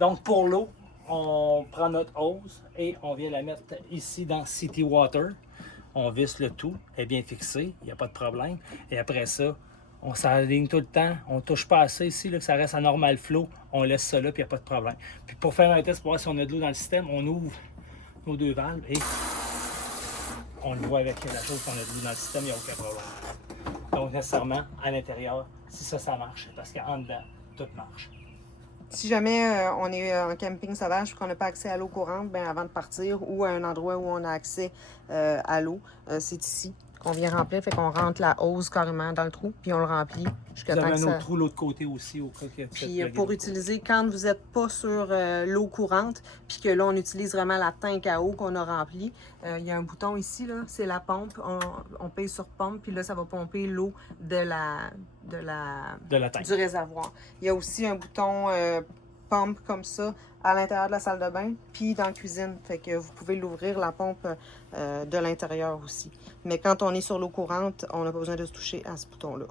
Donc pour l'eau, on prend notre hose et on vient la mettre ici dans City Water. On visse le tout, elle est bien fixée, il n'y a pas de problème. Et après ça, on s'aligne tout le temps, on ne touche pas assez ici, là, que ça reste à normal flow, on laisse ça là, puis il n'y a pas de problème. Puis pour faire un test, pour voir si on a de l'eau dans le système, on ouvre nos deux valves et on le voit avec la chose qu'on a de l'eau dans le système, il n'y a aucun problème. Donc nécessairement, à l'intérieur, si ça marche, parce qu'en dedans, tout marche. Si jamais on est en camping sauvage et qu'on n'a pas accès à l'eau courante, ben avant de partir ou à un endroit où on a accès à l'eau, c'est ici qu'on vient remplir. Fait qu'on rentre la hose carrément dans le trou, puis on le remplit jusqu'à Vous temps avez que un ça... autre trou de l'autre côté aussi, au cas que Puis pour utiliser, quand vous n'êtes pas sur l'eau courante, puis que là, on utilise vraiment la tank à eau qu'on a remplie, il y a un bouton ici, là, c'est la pompe. On pèse sur pompe, puis là, ça va pomper l'eau de la tank. du réservoir. Il y a aussi un bouton pompe comme ça à l'intérieur de la salle de bain, puis dans la cuisine. Fait que vous pouvez l'ouvrir, la pompe, de l'intérieur aussi. Mais quand on est sur l'eau courante, on n'a pas besoin de se toucher à ce bouton-là.